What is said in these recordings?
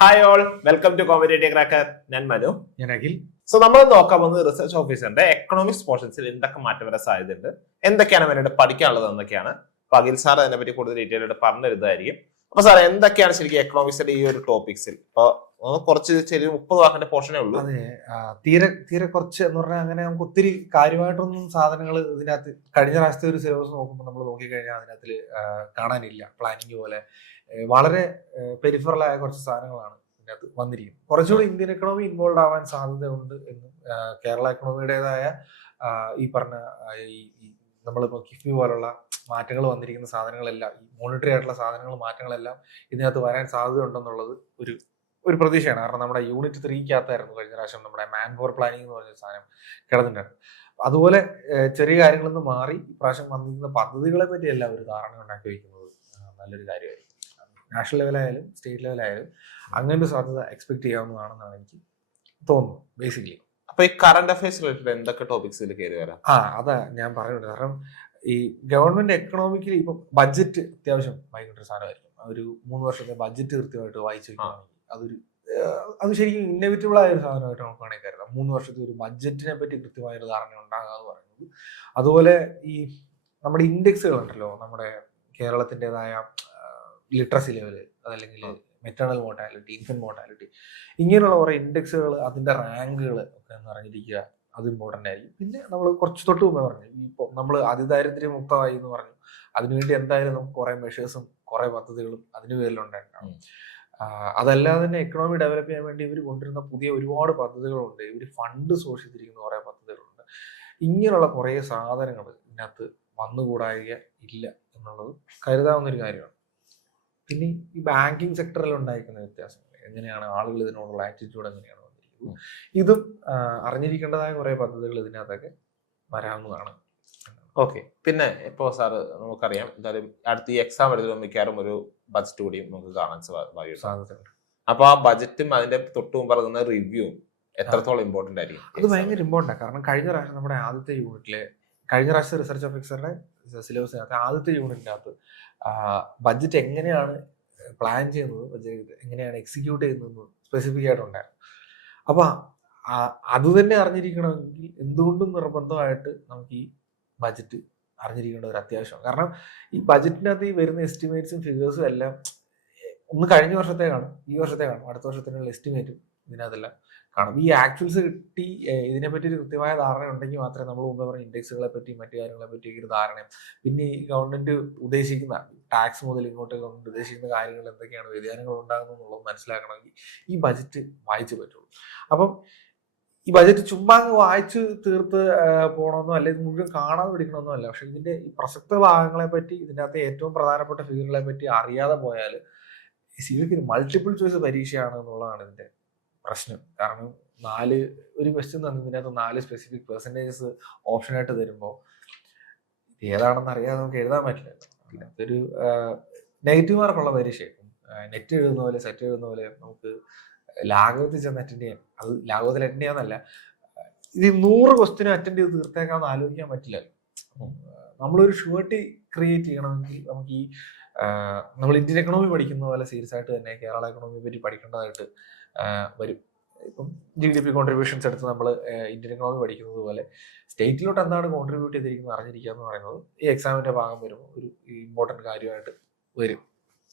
Hi all, welcome to competitive cracker. ഞാൻ മനു, ഞാൻ Akhil. So നമ്മൾ നോക്കാൻ പോകുന്നത് റിസർച്ച് ഓഫീസറിന്റെ എക്കണോമിക്സ് പോർഷൻസിൽ എന്തൊക്കെ മാറ്റം വരാൻ സാധ്യതയുണ്ട്, എന്തൊക്കെയാണ് വേണ്ടിയിട്ട് പഠിക്കാനുള്ളത് എന്നൊക്കെയാണ്. അപ്പൊ അഖിൽ സാർ അതിനെ പറ്റി കൂടുതൽ ഡീറ്റെയിൽ ആയിട്ട് പറഞ്ഞു തരുന്നതായിരിക്കും. അപ്പൊ സാർ എന്തൊക്കെയാണ് ശരിക്കും എക്കണോമിക്സിന്റെ ഈ ഒരു ടോപ്പിക്സിൽ? ഇപ്പൊ കുറച്ച് ചെറിയ 30 വാക്കിന്റെ പോർഷനേ ഉള്ളൂ. അതെ, തീരെ കുറച്ച് എന്ന് പറഞ്ഞാൽ അങ്ങനെ നമുക്ക് ഒത്തിരി കാര്യമായിട്ടൊന്നും സാധനങ്ങൾ ഇതിനകത്ത് കഴിഞ്ഞ പ്രാവശ്യത്തെ ഒരു സിലബസ് നോക്കുമ്പോൾ നമ്മൾ നോക്കിക്കഴിഞ്ഞാൽ അതിനകത്ത് കാണാനില്ല. പ്ലാനിങ് പോലെ വളരെ പെരിഫറലായ കുറച്ച് സാധനങ്ങളാണ് ഇതിനകത്ത് വന്നിരിക്കുന്നത്. കുറച്ചുകൂടി ഇന്ത്യൻ എക്കണോമി ഇൻവോൾവ് ആവാൻ സാധ്യതയുണ്ട് എന്ന് കേരള എക്കണോമിയുടേതായ ഈ പറഞ്ഞ നമ്മളിപ്പോൾ കിഫ്ബി പോലുള്ള മാറ്റങ്ങൾ വന്നിരിക്കുന്ന സാധനങ്ങളെല്ലാം, ഈ മോണിറ്ററി ആയിട്ടുള്ള മാറ്റങ്ങളെല്ലാം ഇതിനകത്ത് വരാൻ സാധ്യത ഉണ്ടെന്നുള്ളത് ഒരു പ്രതീക്ഷയാണ്. കാരണം നമ്മുടെ യൂണിറ്റ് 3-ക്കകത്തായിരുന്നു കഴിഞ്ഞ പ്രാവശ്യം നമ്മുടെ മാൻ പവർ പ്ലാനിങ് എന്ന് പറഞ്ഞ സാധനം കിടന്നിട്ടുണ്ട്. അതുപോലെ ചെറിയ കാര്യങ്ങളിൽ നിന്ന് മാറി ഇപ്രാവശ്യം വന്നിരിക്കുന്ന പദ്ധതികളെ പറ്റിയല്ല ഒരു ധാരണ ഉണ്ടാക്കി വയ്ക്കുന്നത് നല്ലൊരു കാര്യമായിരിക്കും. നാഷണൽ ലെവലായാലും സ്റ്റേറ്റ് ലെവലായാലും അങ്ങനെ ഒരു സാധ്യത എക്സ്പെക്ട് ചെയ്യാവുന്നതാണെന്നാണ് എനിക്ക് തോന്നുന്നത് ബേസിക്കലി. അപ്പൊ ഈ കറന്റ് അഫയേഴ്സ് റിലേറ്റഡ് എന്തൊക്കെ ടോപ്പിക്സിൽ കയറി വരാം? അതാ ഞാൻ പറയുന്നത്. കാരണം ഈ ഗവൺമെന്റ് എക്കണോമിക്കലി ഇപ്പൊ ബഡ്ജറ്റ് അത്യാവശ്യം ഭയങ്കര സാധനമായിരിക്കും. ഒരു 3 വർഷത്തെ ബഡ്ജറ്റ് കൃത്യമായിട്ട് വായിച്ചു വെക്കുകയാണെങ്കിൽ അത് ശരിക്കും ഇന്നവിറ്റബിൾ ആയ ഒരു സാധനമായിട്ട് നമുക്ക് വേണമെങ്കിൽ കരുതാം. 3 വർഷത്തെ ഒരു ബഡ്ജറ്റിനെ പറ്റി കൃത്യമായൊരു ധാരണ ഉണ്ടാകുക എന്ന് പറയുന്നത്. അതുപോലെ ഈ നമ്മുടെ ഇൻഡെക്സുകൾ ഉണ്ടല്ലോ, നമ്മുടെ കേരളത്തിൻ്റെതായ ലിറ്ററസി ലെവല്, അതല്ലെങ്കിൽ മെറ്റേണൽ മോർട്ടാലിറ്റി, ഇൻഫന്റ് മോർട്ടാലിറ്റി, ഇങ്ങനെയുള്ള കുറെ ഇൻഡെക്സുകൾ, അതിന്റെ റാങ്കുകൾ ഒക്കെ എന്ന് പറഞ്ഞിരിക്കുക, അത് ഇമ്പോർട്ടൻ്റ് ആയിരിക്കും. പിന്നെ നമ്മൾ കുറച്ച് തൊട്ട് മുമ്പേ പറഞ്ഞു, ഇപ്പോൾ നമ്മൾ അതിദാരിദ്ര്യം മുക്തമായി എന്ന് പറഞ്ഞു. അതിനുവേണ്ടി എന്തായാലും നമുക്ക് കുറെ മെഷേഴ്സും കുറെ പദ്ധതികളും അതിന് പേരിലുണ്ടായിരുന്നു. അതല്ലാതെ തന്നെ എക്കണോമി ഡെവലപ്പ് ചെയ്യാൻ വേണ്ടി ഇവർ കൊണ്ടുവരുന്ന പുതിയ ഒരുപാട് പദ്ധതികളുണ്ട്. ഇവർ ഫണ്ട് സൂക്ഷിച്ചിരിക്കുന്ന കുറെ പദ്ധതികളുണ്ട്. ഇങ്ങനെയുള്ള കുറെ സാധനങ്ങൾ ഇതിനകത്ത് വന്നുകൂടായിക ഇല്ല എന്നുള്ളത് കരുതാവുന്ന ഒരു കാര്യമാണ്. പിന്നെ ഈ ബാങ്കിങ് സെക്ടറിൽ ഉണ്ടായിരിക്കുന്ന വ്യത്യാസങ്ങൾ എങ്ങനെയാണ്, ആളുകൾ ഇതിനോടുള്ള ആറ്റിറ്റ്യൂഡ് എങ്ങനെയാണ് വന്നിരിക്കുന്നത്, ഇതും അറിഞ്ഞിരിക്കേണ്ടതായ കുറെ പദ്ധതികൾ ഇതിനകത്തൊക്കെ വരാവുന്നതാണ്. ഓക്കെ. പിന്നെ ഇപ്പോ സാറ് നമുക്കറിയാം, എന്തായാലും അടുത്ത ഈ എക്സാം എഴുതുമ്പോൾ മിക്കവാറും ഒരു ബജറ്റ് കൂടിയും നമുക്ക് കാണാൻ സാധ്യതയുണ്ട്. അപ്പൊ ആ ബജറ്റും അതിന്റെ തൊട്ട് മുമ്പ് പറയുന്ന റിവ്യൂവും എത്രത്തോളം ഇമ്പോർട്ടന്റ് ആയിരിക്കും? അത് ഭയങ്കര ഇമ്പോർട്ടൻ്റ്. കാരണം കഴിഞ്ഞ പ്രാവശ്യം നമ്മുടെ ആദ്യത്തെ യൂണിറ്റിലെ, കഴിഞ്ഞ പ്രാവശ്യത്തെ റിസർച്ച് ഓഫീസറുടെ സിലബസിനകത്ത് ആദ്യത്തെ യൂണിറ്റിനകത്ത് ബഡ്ജറ്റ് എങ്ങനെയാണ് പ്ലാൻ ചെയ്യുന്നത്, ബഡ്ജറ്റ് എങ്ങനെയാണ് എക്സിക്യൂട്ട് ചെയ്യുന്നത് സ്പെസിഫിക് ആയിട്ടുണ്ടായിരുന്നു. അപ്പൊ അത് തന്നെ അറിഞ്ഞിരിക്കണമെങ്കിൽ എന്തുകൊണ്ടും നിർബന്ധമായിട്ട് നമുക്ക് ഈ ബജറ്റ് അറിഞ്ഞിരിക്കേണ്ട ഒരു അത്യാവശ്യമാണ്. കാരണം ഈ ബജറ്റിനകത്ത് ഈ വരുന്ന എസ്റ്റിമേറ്റ്സും ഫിഗേഴ്സും എല്ലാം ഒന്ന് കഴിഞ്ഞ വർഷത്തെ കാണും, ഈ വർഷത്തെ കാണും, അടുത്ത വർഷത്തിനുള്ള എസ്റ്റിമേറ്റും ഇതിനകത്തെല്ലാം കാണും. ഈ ആക്ച്വൽസ് കിട്ടി ഇതിനെപ്പറ്റി ഒരു കൃത്യമായ ധാരണ ഉണ്ടെങ്കിൽ മാത്രമേ നമ്മൾ മുമ്പ് പറഞ്ഞ ഇൻഡെക്സുകളെ പറ്റി മറ്റു കാര്യങ്ങളെ പറ്റി ഒരു ധാരണയും, പിന്നെ ഈ ഗവൺമെന്റ് ഉദ്ദേശിക്കുന്ന ടാക്സ് മുതൽ ഇങ്ങോട്ട് ഗവൺമെന്റ് ഉദ്ദേശിക്കുന്ന കാര്യങ്ങൾ എന്തൊക്കെയാണ്, വ്യതിയാനങ്ങൾ ഉണ്ടാകുന്നത് എന്നുള്ളത് മനസ്സിലാക്കണമെങ്കിൽ ഈ ബജറ്റ് വായിച്ചു പറ്റുള്ളൂ. അപ്പം ഈ ബജറ്റ് ചുമ്മാ വായിച്ച് തീർത്ത് പോകണമെന്നോ അല്ലെങ്കിൽ മുഴുവൻ കാണാതെ പിടിക്കണമെന്നോ അല്ല. പക്ഷെ ഇതിന്റെ ഈ പ്രസക്ത ഭാഗങ്ങളെ പറ്റി, ഇതിനകത്ത് ഏറ്റവും പ്രധാനപ്പെട്ട ഫിഗറുകളെ പറ്റി അറിയാതെ പോയാൽ ശരിക്കും മൾട്ടിപ്പിൾ ചോയ്സ് പരീക്ഷയാണ് എന്നുള്ളതാണ് ഇതിന്റെ പ്രശ്നം. കാരണം ഒരു ക്വസ്റ്റ്യൻ തന്നെ ഇതിനകത്ത് 4 സ്പെസിഫിക് പെർസെൻറ്റേജസ് ഓപ്ഷനായിട്ട് തരുമ്പോൾ ഏതാണെന്ന് അറിയാതെ നമുക്ക് എഴുതാൻ പറ്റില്ല. ഇതിനകത്തൊരു നെഗറ്റീവ് മാർക്കുള്ള പരീക്ഷയായിരിക്കും. നെറ്റ് എഴുതുന്ന പോലെ, സെറ്റ് എഴുതുന്ന പോലെ നമുക്ക് ലാഘവത്തിൽ ചെന്ന് അറ്റൻഡ് ചെയ്യാൻ, അത് ലാഘവത്തിൽ അറ്റൻഡ് ചെയ്യാന്നല്ല, ഇത് 100 ക്വസ്റ്റ്യനും അറ്റൻഡ് ചെയ്ത് തീർത്തേക്കാന്ന് ആലോചിക്കാൻ പറ്റില്ലല്ലോ. നമ്മളൊരു ഷുവർട്ടി ക്രിയേറ്റ് ചെയ്യണമെങ്കിൽ നമുക്ക് ഈ നമ്മൾ ഇന്ത്യൻ എക്കണോമി പഠിക്കുന്ന പോലെ സീരിയസ് ആയിട്ട് തന്നെ കേരള എക്കണോമിയെ പറ്റി പഠിക്കേണ്ടതായിട്ട് വരും. ഇപ്പം GDP കോൺട്രിബ്യൂഷൻസ് എടുത്ത് നമ്മൾ ഇന്ത്യൻ എക്കണോമി പഠിക്കുന്നത് പോലെ സ്റ്റേറ്റിലോട്ട് എന്താണ് കോൺട്രിബ്യൂട്ട് ചെയ്തിരിക്കുന്നത് അറിഞ്ഞിരിക്കുക എന്ന് പറയുന്നത് ഈ എക്സാമിന്റെ ഭാഗം വരുമ്പോൾ ഒരു ഇമ്പോർട്ടൻറ്റ് കാര്യമായിട്ട് വരും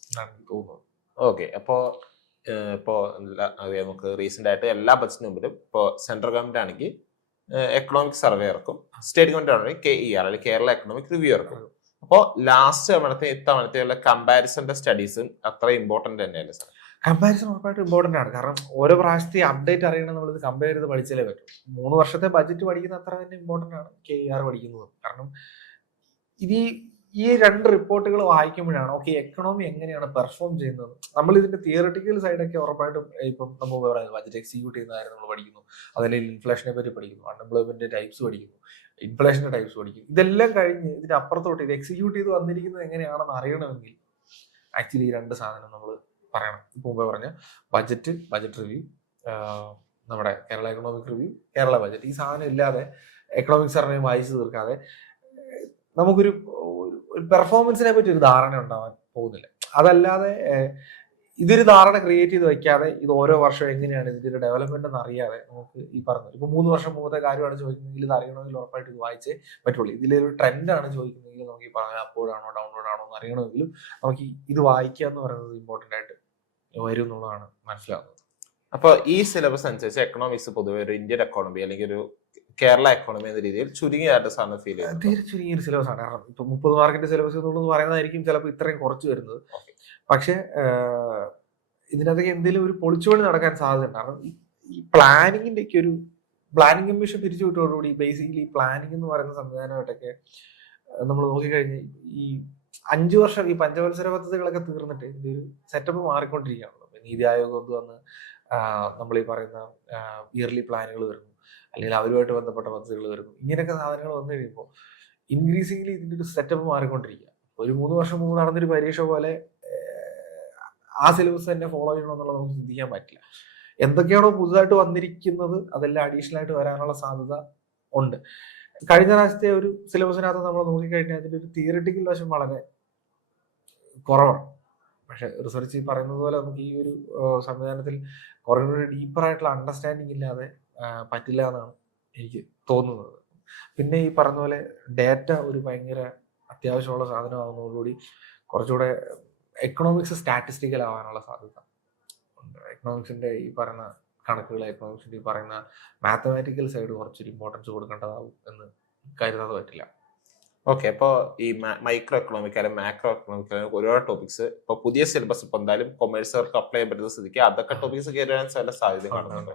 എന്നാണ് എനിക്ക് തോന്നുന്നത്. ഓക്കെ. അപ്പോൾ നമുക്ക് റീസെന്റ് ആയിട്ട് എല്ലാ ബജറ്റിന് മുമ്പിലും ഇപ്പോൾ സെൻട്രൽ ഗവൺമെന്റ് ആണെങ്കിൽ എക്കണോമിക് സർവേ ഇറക്കും, സ്റ്റേറ്റ് ഗവൺമെന്റ് ആണെങ്കിൽ KER അല്ലെങ്കിൽ കേരള എക്കണോമിക് റിവ്യൂ ഇറക്കും. അപ്പോൾ ലാസ്റ്റ് ഇത്തവണത്തെ കമ്പാരിസന്റെ സ്റ്റഡീസും അത്ര ഇമ്പോർട്ടന്റ് തന്നെയല്ലേ സാർ? കമ്പാരിസൺ ഉറപ്പായിട്ട് ഇമ്പോർട്ടൻ്റ് ആണ്. കാരണം ഓരോ പ്രാവശ്യത്തെ അപ്ഡേറ്റ് അറിയണം, നമ്മളിത് കമ്പയർ ചെയ്ത് പഠിച്ചാലേ പറ്റും. 3 വർഷത്തെ ബഡ്ജറ്റ് പഠിക്കുന്ന അത്ര തന്നെ ഇമ്പോർട്ടൻ്റ് ആണ് KER പഠിക്കുന്നത്. കാരണം ഈ 2 റിപ്പോർട്ടുകൾ വായിക്കുമ്പോഴാണ് ഓക്കെ എക്കണോമി എങ്ങനെയാണ് പെർഫോം ചെയ്യുന്നത്. നമ്മൾ ഇതിന്റെ തിയററ്റിക്കൽ സൈഡൊക്കെ ഉറപ്പായിട്ടും ഇപ്പം നമ്മൾ പറയുന്നത് ബജറ്റ് എക്സിക്യൂട്ട് ചെയ്യുന്ന കാര്യം നമ്മൾ പഠിക്കുന്നു, അതല്ലെങ്കിൽ ഇൻഫ്ലേഷനെ പറ്റി പഠിക്കുന്നു, അൺഎംപ്ലോയ്മെന്റ് ടൈപ്സ് പഠിക്കുന്നു, ഇൻഫ്ലേഷന്റെ ടൈപ്സ് പഠിക്കുന്നു. ഇതെല്ലാം കഴിഞ്ഞ് ഇതിനപ്പുറത്തോട്ട് ഇത് എക്സിക്യൂട്ട് ചെയ്ത് വന്നിരിക്കുന്നത് എങ്ങനെയാണെന്ന് അറിയണമെങ്കിൽ ആക്ച്വലി ഈ 2 സാധനം നമ്മൾ പറയണം. ഇപ്പൊ മുമ്പേ പറഞ്ഞ ബജറ്റ് റിവ്യൂ, നമ്മുടെ Kerala economic review, Kerala budget, ഈ സാധനം ഇല്ലാതെ എക്കണോമിക് സർവേ വായിച്ചു തീർക്കാതെ നമുക്കൊരു പെർഫോമൻസിനെ പറ്റി ഒരു ധാരണ ഉണ്ടാവാൻ പോകുന്നില്ല. അതല്ലാതെ ഇതൊരു ധാരണ ക്രിയേറ്റ് ചെയ്ത് വെക്കാതെ ഇത് ഓരോ വർഷം എങ്ങനെയാണ് ഇതിന്റെ ഒരു ഡെവലപ്മെന്റ് എന്ന് അറിയാതെ നമുക്ക് ഈ പറഞ്ഞു ഇപ്പൊ 3 വർഷം മുമ്പത്തെ കാര്യമാണ് ചോദിക്കുന്നതെങ്കിൽ ഇത് അറിയണമെങ്കിൽ ഉറപ്പായിട്ട് ഇത് വായിച്ചേ പറ്റുള്ളൂ. ഇതിലൊരു ട്രെൻഡാണ് ചോദിക്കുന്നതെങ്കിൽ നമുക്ക് ഈ പറഞ്ഞ അപ്പോഴാണോ ഡൗൺലോഡ് ആണോ എന്ന് അറിയണമെങ്കിലും നമുക്ക് ഇത് വായിക്കുക എന്ന് പറയുന്നത് ഇമ്പോർട്ടന്റ് ആയിട്ട് വരും എന്നുള്ളതാണ് മനസ്സിലാവുന്നത്. അപ്പൊ ഈ സിലബസ് അനുസരിച്ച് എക്കണോമിക്സ് പൊതുവെ ഒരു ഇന്ത്യൻ എക്കോണമി അല്ലെങ്കിൽ ഒരു കേരള എക്കോണമി എന്ന രീതിയിൽ ചുരുങ്ങിയായിട്ട് സാറിന് ഫീൽ ചെയ്യുന്നത്? തീരെ ചുരുങ്ങിയൊരു സിലബസ് ആണ്. കാരണം ഇപ്പൊ 30 മാർക്കിന്റെ സിലബസ് എന്നുള്ളത് പറയുന്നതായിരിക്കും ചിലപ്പോൾ ഇത്രയും കുറച്ച് വരുന്നത്. പക്ഷെ ഇതിനകത്തേക്ക് എന്തെങ്കിലും ഒരു പൊളിച്ചുപണി നടക്കാൻ സാധ്യതയുണ്ട്. കാരണം ഈ പ്ലാനിങ്ങിന്റെ ഒക്കെ ഒരു പ്ലാനിങ് കമ്മീഷൻ പിരിച്ചുവിട്ടതോടുകൂടി ബേസിക്കലി പ്ലാനിങ് എന്ന് പറയുന്ന സംവിധാനമായിട്ടൊക്കെ നമ്മൾ നോക്കിക്കഴിഞ്ഞ് ഈ 5 വർഷം ഈ പഞ്ചവത്സര പദ്ധതികളൊക്കെ തീർന്നിട്ട് ഇതിന്റെ ഒരു സെറ്റപ്പ് മാറിക്കൊണ്ടിരിക്കുകയാണല്ലോ. നീതി ആയോഗ് ഒന്ന് വന്ന് നമ്മൾ ഈ പറയുന്ന ഇയർലി പ്ലാനുകൾ വരുന്നു, അല്ലെങ്കിൽ അവരുമായിട്ട് ബന്ധപ്പെട്ട പദ്ധതികൾ വരുന്നു. ഇങ്ങനെയൊക്കെ സാധനങ്ങൾ വന്നു കഴിയുമ്പോൾ ഇൻക്രീസിംഗ്ലി ഇതിന്റെ ഒരു സെറ്റപ്പ് മാറിക്കൊണ്ടിരിക്കുക. ഒരു 3 വർഷം മുമ്പ് നടന്നൊരു പരീക്ഷ പോലെ ആ സിലബസ് തന്നെ ഫോളോ ചെയ്യണമെന്നുള്ളത് നമുക്ക് ചിന്തിക്കാൻ പറ്റില്ല. എന്തൊക്കെയാണോ പുതുതായിട്ട് വന്നിരിക്കുന്നത് അതെല്ലാം അഡീഷണൽ ആയിട്ട് വരാനുള്ള സാധ്യത ഉണ്ട്. കഴിഞ്ഞ പ്രാവശ്യത്തെ ഒരു സിലബസിനകത്ത് നമ്മൾ നോക്കിക്കഴിഞ്ഞാൽ അതിന്റെ ഒരു തിയറിറ്റിക്കൽ വശം വളരെ കുറവാണ്. പക്ഷെ റിസർച്ച് പറയുന്നത് പോലെ നമുക്ക് ഈ ഒരു സംവിധാനത്തിൽ കുറെ കൂടി ഡീപ്പറായിട്ടുള്ള അണ്ടർസ്റ്റാൻഡിങ് ഇല്ലാതെ പറ്റില്ല എന്നാണ് എനിക്ക് തോന്നുന്നത്. പിന്നെ ഈ പറഞ്ഞ പോലെ ഡേറ്റ ഒരു ഭയങ്കര അത്യാവശ്യമുള്ള സാധനമാകുന്നതോടുകൂടി കുറച്ചുകൂടെ എക്കണോമിക്സ് സ്റ്റാറ്റിസ്റ്റിക്കൽ ആവാനുള്ള സാധ്യത ഉണ്ട്. എക്കണോമിക്സിന്റെ ഈ പറയുന്ന കണക്കുകൾ, എക്കണോമിക്സിന്റെ ഈ പറയുന്ന മാത്തമാറ്റിക്കൽ സൈഡ് കുറച്ചൊരു ഇമ്പോർട്ടൻസ് കൊടുക്കേണ്ടതാവും എന്ന് കരുതാതെ പറ്റില്ല. ഓക്കെ, അപ്പോൾ ഈ മൈക്രോ എക്കണോമിക് അല്ലെങ്കിൽ മാക്രോ എക്കണോമിക് അല്ലെങ്കിൽ ഒരുപാട് ടോപ്പിക്സ് ഇപ്പൊ പുതിയ സിലബസ് ഇപ്പൊ എന്തായാലും കൊമേഴ്സുകാർക്ക് അപ്ലൈ ചെയ്യാൻ പറ്റുന്ന സ്ഥിതിക്ക് അതൊക്കെ ടോപ്പിക്സ് കയറി വരാൻ ചില സാധ്യത കാണുന്നുണ്ട്.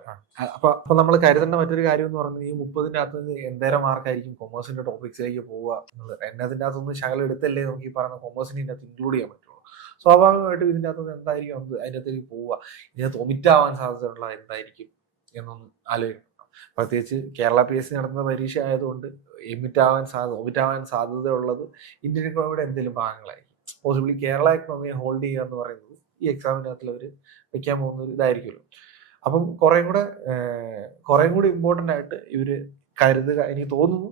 അപ്പൊ നമ്മൾ കരുതേണ്ട മറ്റൊരു കാര്യം എന്ന് പറയുന്നത് ഈ 30ന്റെ അകത്ത് എന്തേരം മാർക്കായിരിക്കും കൊമേഴ്സിന്റെ ടോപ്പിക്സിലേക്ക് പോവുക എന്നുള്ളത്. എന്നതിന്റെ അകത്തൊന്നും ശകലം എടുത്തല്ലേ നമുക്ക് ഈ പറയുന്ന കൊമേഴ്സിനെ ഇതിനകത്ത് ഇൻക്ലൂഡ് ചെയ്യാൻ പറ്റുള്ളൂ. സ്വാഭാവികമായിട്ടും ഇതിന്റെ അകത്ത് എന്തായിരിക്കും അതിന്റെ അകത്തേക്ക് പോവുക, ഇതിനകത്ത് ഒമിറ്റ് ആവാൻ സാധ്യതയുള്ള എന്തായിരിക്കും എന്നൊന്ന് ആലോചിക്കണം. പ്രത്യേകിച്ച് കേരള PSC നടത്തുന്ന പരീക്ഷ ആയതുകൊണ്ട് ഒമിറ്റ് ആവാൻ സാധ്യതയുള്ളത് ഇന്ത്യൻ എക്കണോമിയുടെ എന്തെങ്കിലും ഭാഗങ്ങളായിരിക്കും. പോസിബിളി കേരള എക്കണോമിയെ ഹോൾഡ് ചെയ്യുക എന്ന് പറയുന്നത് ഈ എക്സാമിനകത്തിൽ അവർ വെക്കാൻ പോകുന്ന ഒരു ഇതായിരിക്കുമല്ലോ. അപ്പം കുറേം കൂടി ഇമ്പോർട്ടൻ്റ് ആയിട്ട് ഇവര് കരുതുക എനിക്ക് തോന്നുന്നു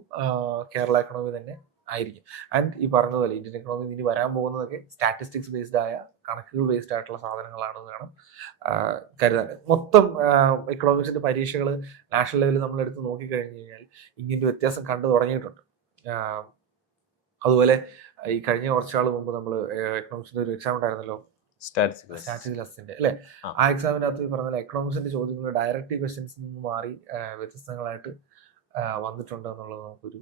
കേരള എക്കണോമി തന്നെ ആയിരിക്കും. ആൻഡ് ഈ പറഞ്ഞതുപോലെ ഇന്ത്യൻ എക്കണോമി ഇനി വരാൻ പോകുന്നതൊക്കെ സ്റ്റാറ്റിസ്റ്റിക്സ് ബേസ്ഡ് ആയ കണക്കുകൾ ബേസ്ഡ് ആയിട്ടുള്ള സാധനങ്ങളാണെന്ന് വേണം കരുതാൻ. മൊത്തം എക്കണോമിക്സിന്റെ പരീക്ഷകൾ നാഷണൽ ലെവലിൽ നമ്മൾ എടുത്ത് നോക്കിക്കഴിഞ്ഞു കഴിഞ്ഞാൽ ഇങ്ങനെ വ്യത്യാസം കണ്ടു തുടങ്ങിയിട്ടുണ്ട്. അതുപോലെ ഈ കഴിഞ്ഞ കുറച്ചാൾ മുമ്പ് നമ്മൾ എക്കണോമിക്സിന്റെ ഒരു എക്സാം ഉണ്ടായിരുന്നല്ലോ, സ്റ്റാറ്റിസ്റ്റിക്സിന്റെ അല്ലെ, ആ എക്സാമിനകത്ത് ഈ പറഞ്ഞ എക്കണോമിക്സിന്റെ ചോദ്യങ്ങൾ ഡയറക്റ്റ് ക്വസ്റ്റ്യൻസിൽ നിന്ന് മാറി വ്യത്യസ്തങ്ങളായിട്ട് വന്നിട്ടുണ്ട് എന്നുള്ളത് നമുക്കൊരു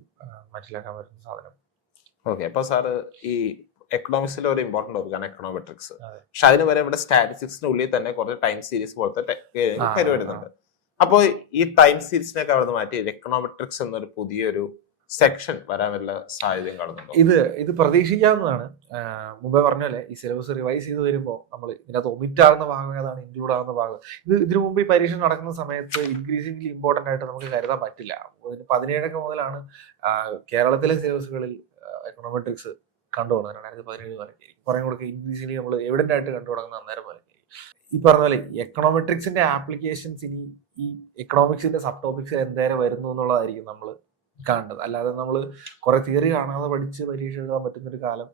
മനസ്സിലാക്കാൻ പറ്റുന്ന സാധനം. ഓക്കെ, അപ്പൊ സാറ് ഈ എക്കണോമിക്സിലെ ഒരു ഇമ്പോർട്ടന്റ് ടോപ്പിക്കാണ് എക്കണോമെട്രിക്സ്. പക്ഷെ അതിന് വരെ ഇവിടെ സ്റ്റാറ്റിസ്റ്റിക്സിന്റെ ഉള്ളിൽ തന്നെ കുറച്ച് ടൈം സീരീസ് പോലത്തെ കയറി വരുന്നുണ്ട്. അപ്പോൾ ഈ ടൈം സീരീസിനൊക്കെ അവിടെ നിന്ന് മാറ്റി എക്കണോമെട്രിക്സ് എന്നൊരു പുതിയൊരു സെക്ഷൻ വരാൻ വല്ല സാധ്യതയും കാണുന്നുണ്ടോ? ഇത് പ്രതീക്ഷിക്കാവുന്നതാണ്. മുമ്പേ പറഞ്ഞ പോലെ ഈ സിലബസ് റിവൈസ് ചെയ്ത് വരുമ്പോൾ നമ്മൾ ഇതിനകത്ത് ഒമിറ്റ് ആകുന്ന ഭാഗം ഏതാണ്, ഇൻക്ലൂഡ് ആകുന്ന ഭാഗം, ഇതിനു മുമ്പ് ഈ പരീക്ഷ നടക്കുന്ന സമയത്ത് ഇൻക്രീസിംഗ്ലി ഇമ്പോർട്ടന്റ് ആയിട്ട് നമുക്ക് കരുതാൻ പറ്റില്ല. 2017 മുതലാണ് കേരളത്തിലെ സിലബസുകളിൽ എക്കണോമെട്രിക്സ് കണ്ടുപോകുന്നത്. 2017 വരെ കുറെ കൂടെ ഇൻക്രീസിംഗ്ലി നമ്മൾ എവിഡന്റ് ആയിട്ട് കണ്ടു തുടങ്ങുന്ന അന്നേരം പോലെ. ഈ പറഞ്ഞ പോലെ എക്കണോമെട്രിക്സിന്റെ ആപ്ലിക്കേഷൻസ് ഇനി ഈ എക്കണോമിക്സിന്റെ സബ് ടോപ്പിക്സ് എന്തേരം വരുന്നു എന്നുള്ളതായിരിക്കും നമ്മൾ കാണേണ്ടത്. അല്ലാതെ നമ്മൾ കുറെ തിയറി കാണാതെ പഠിച്ച് പരീക്ഷ എഴുതാൻ പറ്റുന്നൊരു കാലം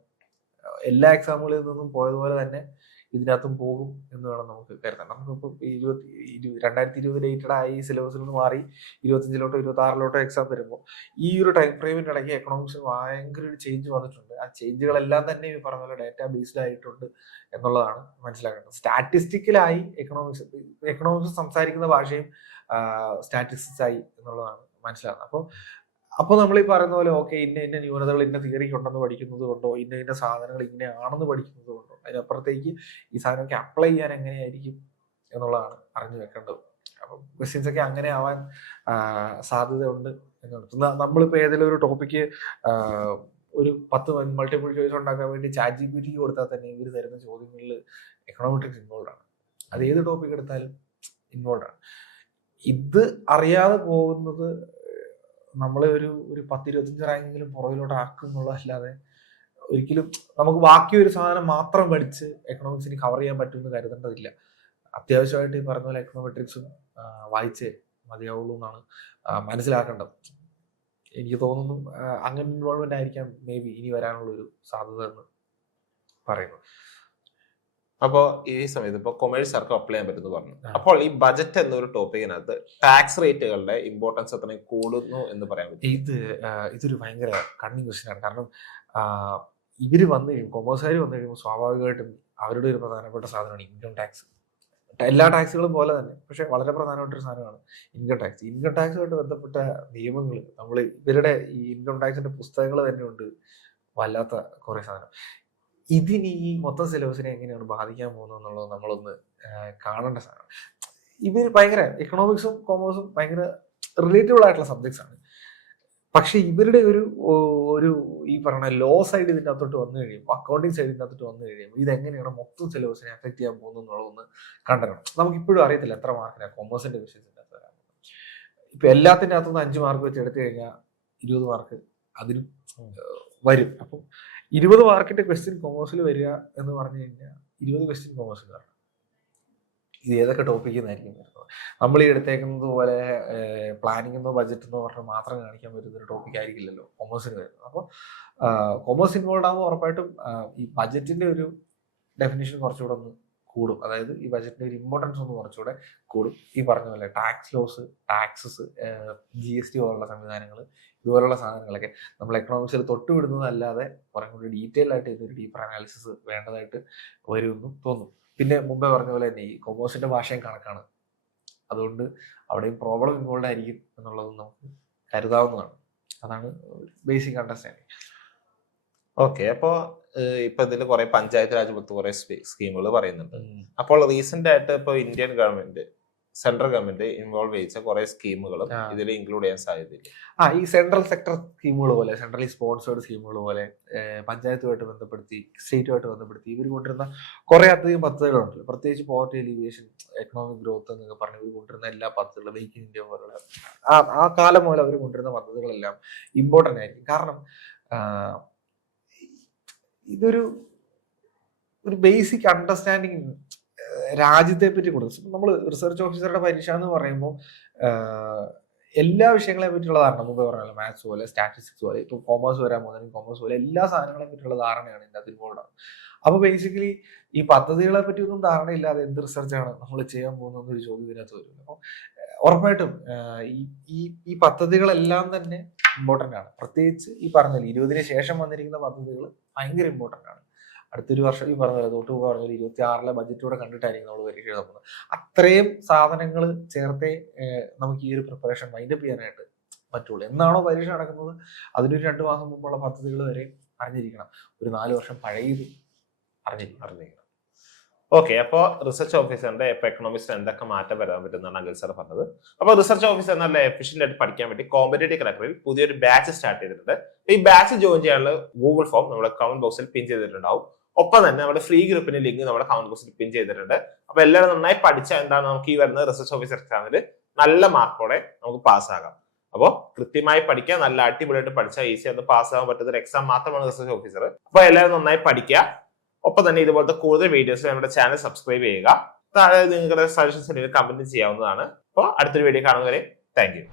എല്ലാ എക്സാമുകളിൽ നിന്നും പോയതുപോലെ തന്നെ ഇതിനകത്തും പോകും എന്ന് വേണം നമുക്ക് കരുതാൻ. നമുക്കിപ്പോൾ 2020 ഡേറ്റഡ് ആയി സിലബസിൽ നിന്ന് മാറി 25-ലോട്ടോ 26-ലോട്ടോ എക്സാം വരുമ്പോൾ ഈ ഒരു ടൈം ഫ്രെയിമിന്റെ ഇടയ്ക്ക് എക്കണോമിക്സിന് ഭയങ്കര ഒരു ചേഞ്ച് വന്നിട്ടുണ്ട്. ആ ചേഞ്ചുകളെല്ലാം തന്നെ ഈ പറഞ്ഞ പോലെ ഡാറ്റ ബേസ്ഡ് ആയിട്ടുണ്ട് എന്നുള്ളതാണ് മനസ്സിലാക്കേണ്ടത്. സ്റ്റാറ്റിസ്റ്റിക്കലായി എക്കണോമിക്സ് സംസാരിക്കുന്ന ഭാഷയും സ്റ്റാറ്റിസ്റ്റിക്സ് ആയി എന്നുള്ളതാണ് മനസ്സിലാകുന്നത്. അപ്പോൾ നമ്മൾ ഈ പറയുന്ന പോലെ ഓക്കെ ഇന്ന ന്യൂനതകൾ ഇന്ന തിയറിക്ക് ഉണ്ടെന്ന് പഠിക്കുന്നത് കൊണ്ടോ ഇന്ന സാധനങ്ങൾ ഇങ്ങനെയാണെന്ന് പഠിക്കുന്നത് കൊണ്ടോ അതിനപ്പുറത്തേക്ക് ഈ സാധനമൊക്കെ അപ്ലൈ ചെയ്യാൻ എങ്ങനെയായിരിക്കും എന്നുള്ളതാണ് അറിഞ്ഞു വെക്കേണ്ടത്. അപ്പം ക്വസ്റ്റ്യൻസ് ഒക്കെ അങ്ങനെ ആവാൻ സാധ്യതയുണ്ട് എന്നുള്ളത്. നമ്മളിപ്പോൾ ഏതെങ്കിലും ഒരു ടോപ്പിക്ക് ഒരു 10 മൾട്ടിപ്പിൾ ചോയ്സ് ഉണ്ടാക്കാൻ വേണ്ടി ChatGPT കൊടുത്താൽ തന്നെ ഇവർ തരുന്ന ചോദ്യങ്ങളിൽ എക്കണോമെട്രിക്സ് ഇൻവോൾവ് ആണ്. അത് ഏത് ടോപ്പിക് എടുത്താലും ഇൻവോൾവ് ആണ്. ഇത് അറിയാതെ പോകുന്നത് നമ്മളെ ഒരു 10-25 റാങ്കെങ്കിലും പുറകിലോട്ട് ആക്കും എന്നുള്ളതല്ലാതെ ഒരിക്കലും നമുക്ക് ബാക്കി ഒരു സാധനം മാത്രം പഠിച്ച് എക്കണോമിക്സിന് കവർ ചെയ്യാൻ പറ്റുമെന്ന് കരുതേണ്ടതില്ല. അത്യാവശ്യമായിട്ട് ഈ പറഞ്ഞ പോലെ എക്കണോമെട്രിക്സും വായിച്ചേ മതിയാവുള്ളൂ എന്നാണ് മനസ്സിലാക്കേണ്ടത്. എനിക്ക് തോന്നുന്നു അങ്ങനെ ഇൻവോൾവ്മെന്റ് ആയിരിക്കാം മേ ബി ഇനി വരാനുള്ള ഒരു സാധ്യത എന്ന് പറയുന്നത്. അപ്പോൾ ഈ സമയത്ത് ഇപ്പോൾ കൊമേഴ്സുകാർക്ക് അപ്ലൈ ചെയ്യാൻ പറ്റുമെന്ന് പറഞ്ഞു. അപ്പോൾ ഈ ബജറ്റ് എന്നൊരു ടോപ്പിക്കിനകത്ത് ടാക്സ് റേറ്റുകളുടെ ഇമ്പോർട്ടൻസ് എത്രയും കൂടുന്നു എന്ന് പറയാൻ പറ്റും? ഇതൊരു ഭയങ്കര കണ്ണിങ് ക്വസ്റ്റ്യൻ ആണ്. കാരണം ഇവര് വന്നു കഴിയുമ്പോൾ, കൊമേഴ്സുകാർ വന്നു കഴിയുമ്പോൾ സ്വാഭാവികമായിട്ടും അവരുടെ ഒരു പ്രധാനപ്പെട്ട സാധനമാണ് ഇൻകം ടാക്സ്. എല്ലാ ടാക്സുകളും പോലെ തന്നെ, പക്ഷെ വളരെ പ്രധാനപ്പെട്ട ഒരു സാധനമാണ് ഇൻകം ടാക്സ്. ഇൻകം ടാക്സുമായിട്ട് ബന്ധപ്പെട്ട നിയമങ്ങൾ, നമ്മൾ ഇവരുടെ ഈ ഇൻകം ടാക്സിന്റെ പുസ്തകങ്ങൾ തന്നെ ഉണ്ട്, വല്ലാത്ത കുറെ സാധനം. ഇതിന് ഈ മൊത്തം സിലബസിനെ എങ്ങനെയാണ് ബാധിക്കാൻ പോകുന്നത് എന്നുള്ളത് നമ്മളൊന്ന് കാണേണ്ട സാധനം. ഇവർ ഭയങ്കര എക്കണോമിക്സും കോമേഴ്സും ഭയങ്കര റിലേറ്റബിൾ ആയിട്ടുള്ള സബ്ജക്ട്സ് ആണ്. പക്ഷെ ഇവരുടെ ഒരു ഈ പറയുന്ന ലോ സൈഡ് ഇതിൻ്റെ അകത്തോട്ട് വന്നു കഴിയുമ്പോൾ, അക്കൗണ്ടിങ് സൈഡിൻ്റെ അകത്തോട്ട് വന്നു കഴിയുമ്പോൾ ഇതെങ്ങനെയാണ് മൊത്തം സിലബസിനെ അഫക്ട് ചെയ്യാൻ പോകുന്നത് എന്നുള്ളതൊന്ന് കണ്ടെത്തണം. നമുക്കിപ്പോഴും അറിയത്തില്ല എത്ര മാർക്കിനാണ് കൊമേഴ്സിന്റെ വിഷയത്തിൻ്റെ അകത്ത് വരാൻ. ഇപ്പൊ എല്ലാത്തിൻ്റെ അകത്തുനിന്ന് 5 മാർക്ക് വെച്ച് എടുത്തു കഴിഞ്ഞാൽ 20 മാർക്ക് അതിനും വരും. അപ്പം 20 മാർക്കിന്റെ ക്വസ്റ്റ്യൻ കൊമേഴ്സിൽ വരിക എന്ന് പറഞ്ഞു കഴിഞ്ഞാൽ 20 ക്വസ്റ്റ്യൻ കൊമേഴ്സിൽ വരണം. ഇത് ഏതൊക്കെ ടോപ്പിക്കിൽ നിന്നായിരിക്കും വരുന്നത്? നമ്മൾ ഈ എടുത്തേക്കുന്നത് പോലെ പ്ലാനിംഗ് എന്നോ ബഡ്ജറ്റ് എന്നോ പറഞ്ഞാൽ മാത്രം കാണിക്കാൻ പറ്റുന്ന ഒരു ടോപ്പിക് ആയിരിക്കില്ലല്ലോ കൊമേഴ്സിന് വരുന്നത്. അപ്പോൾ കൊമേഴ്സ് ഇൻവോൾവ് ആകുമ്പോൾ ഉറപ്പായിട്ടും ഈ ബഡ്ജറ്റിന്റെ ഒരു ഡെഫിനേഷൻ കുറച്ചുകൂടെ ഒന്ന് കൂടും. അതായത് ഈ ബഡ്ജറ്റിന്റെ ഒരു ഇമ്പോർട്ടൻസ് ഒന്ന് കുറച്ചുകൂടെ കൂടും. ഈ പറഞ്ഞ പോലെ ടാക്സ് ലോസ്, ടാക്സസ്, GST പോലുള്ള സംവിധാനങ്ങൾ, ഇതുപോലുള്ള സാധനങ്ങളൊക്കെ നമ്മൾ എക്കണോമിക്സിൽ തൊട്ടുവിടുന്നതല്ലാതെ കുറെ കൂടി ഡീറ്റെയിൽ ആയിട്ട് ഇതൊരു ഡീപ്പർ അനാലിസിസ് വേണ്ടതായിട്ട് വരുമെന്നും തോന്നും. പിന്നെ മുമ്പേ പറഞ്ഞ പോലെ തന്നെ ഈ കൊമേഴ്സിന്റെ ഭാഷയും കണക്കാണ്, അതുകൊണ്ട് അവിടെയും പ്രോബ്ലം ഇൻവോൾവ് ആയിരിക്കും എന്നുള്ളതും നമുക്ക് കരുതാവുന്നതാണ്. അതാണ് ബേസിക് അണ്ടർസ്റ്റാൻഡിങ്. ഓക്കെ, അപ്പോ ഇപ്പൊ ഇതിൽ കുറെ പഞ്ചായത്ത് രാജ് പോലത്തെ കുറെ സ്കീമുകൾ പറയുന്നുണ്ട്. അപ്പോൾ റീസെന്റ് ആയിട്ട് ഇപ്പൊ Indian government, central government involve ചെയ്യിച്ച കുറെ സ്കീമുകളും ഇതിൽ ഇൻക്ലൂഡ് ചെയ്യാൻ സാധ്യതയില്ല. ഈ സെൻട്രൽ സെക്ടർ സ്കീമുകൾ പോലെ, സെൻട്രലി സ്പോൺസേർഡ് സ്കീമുകൾ പോലെ, പഞ്ചായത്തുമായിട്ട് ബന്ധപ്പെടുത്തി, സ്റ്റേറ്റുമായിട്ട് ബന്ധപ്പെടുത്തി ഇവർ കൊണ്ടുവരുന്ന കുറെ അധികം പദ്ധതികളുണ്ടല്ലോ. പ്രത്യേകിച്ച് പോവർട്ടി എലിവേഷൻ, എക്കണോമിക് ഗ്രോത്ത് എന്നൊക്കെ പറഞ്ഞ് ഇവർ കൊണ്ടുവരുന്ന എല്ലാ പദ്ധതികളും, മേക്ക് ഇൻ ഇന്ത്യ പോലുള്ള ആ കാലം മുതൽ അവർ കൊണ്ടുവരുന്ന പദ്ധതികളെല്ലാം ഇമ്പോർട്ടൻ്റ് ആയിരിക്കും. കാരണം ഇതൊരു ബേസിക് അണ്ടർസ്റ്റാൻഡിങ് രാജ്യത്തെ പറ്റി കൊടുക്കും. നമ്മൾ റിസർച്ച് ഓഫീസറുടെ പരീക്ഷ എന്ന് പറയുമ്പോൾ എല്ലാ വിഷയങ്ങളെ പറ്റിയുള്ള ധാരണ, മുമ്പ് പറഞ്ഞല്ലോ, മാത്സ് പോലെ, സ്റ്റാറ്റിസ്റ്റിക്സ് പോലെ, ഇപ്പൊ കോമേഴ്സ് വരാൻ പോകുന്നതിനും കോമേഴ്സ് പോലെ എല്ലാ സാധനങ്ങളെ പറ്റിയുള്ള ധാരണയാണ് ഇതിനകത്ത് ഇൻവോൾവ് ആണ്. അപ്പൊ ബേസിക്കലി ഈ പദ്ധതികളെ പറ്റി ഒന്നും ധാരണയില്ലാതെ എന്ത് റിസർച്ചാണ് നമ്മൾ ചെയ്യാൻ പോകുന്ന ഒരു ചോദ്യം ഇതിനകത്ത് വരും. അപ്പോൾ ഉറപ്പായിട്ടും ഈ പദ്ധതികളെല്ലാം തന്നെ ഇമ്പോർട്ടൻ്റ് ആണ്. പ്രത്യേകിച്ച് ഈ പറഞ്ഞല്ലോ 20-ന് ശേഷം വന്നിരിക്കുന്ന പദ്ധതികൾ ഭയങ്കര ഇമ്പോർട്ടൻ്റ് ആണ്. അടുത്തൊരു വർഷം ഈ പറഞ്ഞ തൊട്ട് പറഞ്ഞ 26-ലെ ബഡ്ജറ്റൂടെ കണ്ടിട്ടായിരിക്കും നമ്മൾ പരീക്ഷ എഴുതുന്നത്. അത്രയും സാധനങ്ങൾ ചേർത്തേ നമുക്ക് ഈ ഒരു പ്രിപ്പറേഷൻ മൈൻഡപ്പ് ചെയ്യാനായിട്ട് പറ്റുള്ളൂ. എന്നാണോ പരീക്ഷ നടക്കുന്നത് അതിനൊരു 2 മാസം മുമ്പുള്ള പദ്ധതികൾ വരെ അറിഞ്ഞിരിക്കണം. ഒരു 4 വർഷം പഴയത് അറിഞ്ഞിരിക്കണം. ഓക്കെ, അപ്പോൾ റിസർച്ച് ഓഫീസറിന്റെ ഇപ്പൊ എക്കണോമിക്സിൽ എന്തൊക്കെ മാറ്റം വരാൻ പറ്റുന്നതാണ് അഖിൽ സാർ പറഞ്ഞത്. അപ്പോൾ റിസർച്ച് ഓഫീസർ നല്ല എഫിഷ്യന്റ് ആയിട്ട് പഠിക്കാൻ വേണ്ടി കോമ്പറ്റേറ്റീവ് കളക്ടറിൽ പുതിയൊരു ബാച്ച് സ്റ്റാർട്ട് ചെയ്തിട്ടുണ്ട്. ഈ ബാച്ച് ജോയിൻ ചെയ്യാനുള്ള ഗൂഗിൾ ഫോം നമ്മുടെ കമന്റ് ബോക്സിൽ പിൻ ചെയ്തിട്ടുണ്ടാവും. ഒപ്പം തന്നെ നമ്മുടെ ഫ്രീ ഗ്രൂപ്പിന്റെ ലിങ്ക് നമ്മുടെ കമന്റ് ബോക്സിൽ പിൻ ചെയ്തിട്ടുണ്ട്. അപ്പൊ എല്ലാവരും നന്നായി പഠിച്ചാൽ എന്താണ് നമുക്ക് ഈ വരുന്ന റിസർച്ച് ഓഫീസർ എക്സാമിൽ നല്ല മാർക്കോടെ നമുക്ക് പാസ്സാകാം. അപ്പോൾ കൃത്യമായി പഠിക്കുക, നല്ല അടിപൊളിയായിട്ട് പഠിച്ചാൽ ഈസി ആയിട്ട് പാസ്സാകാൻ പറ്റുന്ന ഒരു എക്സാം മാത്രമാണ് റിസർച്ച് ഓഫീസർ. അപ്പൊ എല്ലാവരും നന്നായി പഠിക്കുക. ഒപ്പം തന്നെ ഇതുപോലത്തെ കൂടുതൽ വീഡിയോസ് നമ്മുടെ ചാനൽ സബ്സ്ക്രൈബ് ചെയ്യുക. താഴെ നിങ്ങളുടെ സജഷൻസ് കമന്റ് ചെയ്യാവുന്നതാണ്. അപ്പോൾ അടുത്തൊരു വീഡിയോ കാണുന്നവരെ താങ്ക് യു.